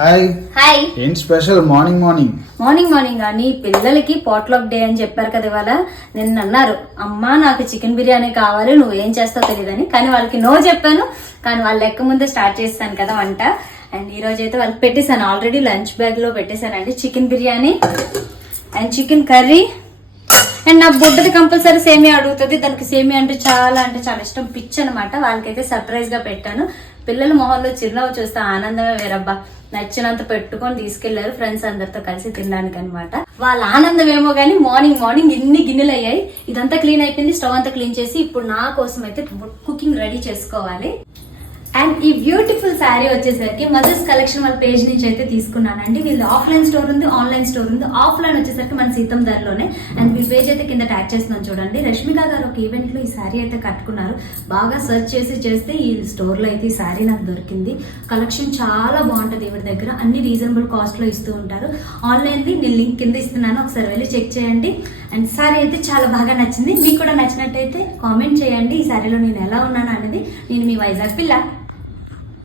Hi hi. ఏం special morning అని పిల్లలకి పాట్లాక్ డే అని చెప్పారు కదా ఇవాళ. నిన్న అన్నారు అమ్మా నాకు చికెన్ బిర్యానీ కావాలి, నువ్వు ఏం చేస్తావు తెలియదని. కానీ వాళ్ళకి నో చెప్పాను. కానీ వాళ్ళ లెక్క ముందే స్టార్ట్ చేస్తాను కదా వంట. అండ్ ఈ రోజు అయితే వాళ్ళకి పెట్టేశాను, ఆల్రెడీ లంచ్ బ్యాగ్ లో పెట్టేశానండి chicken biryani and chicken curry. And నా బుడ్డది కంపల్సరీ సేమియా అడుగుతుంది. దానికి సేమియా అంటే చాలా ఇష్టం, పిచ్చి అనమాట. వాళ్ళకైతే సర్ప్రైజ్ గా పెట్టాను. పిల్లల మొహంలో చిరునవ్వు చూస్తే ఆనందమే వేరబ్బా. నచ్చినంత పెట్టుకొని తీసుకెళ్లారు ఫ్రెండ్స్ అందరితో కలిసి తినడానికి అనమాట. వాళ్ళ ఆనందం ఏమో గానీ మార్నింగ్ ఇన్ని గిన్నెలు అయ్యాయి. ఇదంతా క్లీన్ అయిపోయింది, స్టవ్ అంతా క్లీన్ చేసి ఇప్పుడు నా కోసం అయితే కుకింగ్ రెడీ చేసుకోవాలి. అండ్ ఈ బ్యూటిఫుల్ శారీ వచ్చేసరికి మదర్స్ కలెక్షన్ వాళ్ళ పేజ్ నుంచి అయితే తీసుకున్నానండి. వీళ్ళు ఆఫ్లైన్ స్టోర్ ఉంది, ఆన్లైన్ స్టోర్ ఉంది. ఆఫ్లైన్ వచ్చేసరికి మన సీతం ధరలోనే. అండ్ మీ పేజ్ అయితే కింద ట్యాగ్ చేస్తున్నాను చూడండి. రష్మిక గారు ఒక ఈవెంట్ లో ఈ శారీ అయితే కట్టుకున్నారు. బాగా సెర్చ్ చేస్తే ఈ స్టోర్ లో అయితే ఈ శారీ నాకు దొరికింది. కలెక్షన్ చాలా బాగుంటది. ఈవిడ దగ్గర అన్ని రీజనబుల్ కాస్ట్ లో ఇస్తూ ఉంటారు. ఆన్లైన్ ది నేను లింక్ కింద ఇస్తున్నాను, ఒకసారి వెళ్ళి చెక్ చేయండి. అండ్ శారీ అయితే చాలా బాగా నచ్చింది. మీకు కూడా నచ్చినట్టయితే కామెంట్ చేయండి. ఈ శారీలో నేను ఎలా ఉన్నాను అనేది. నేను మీ వైజాగ్ పిల్ల.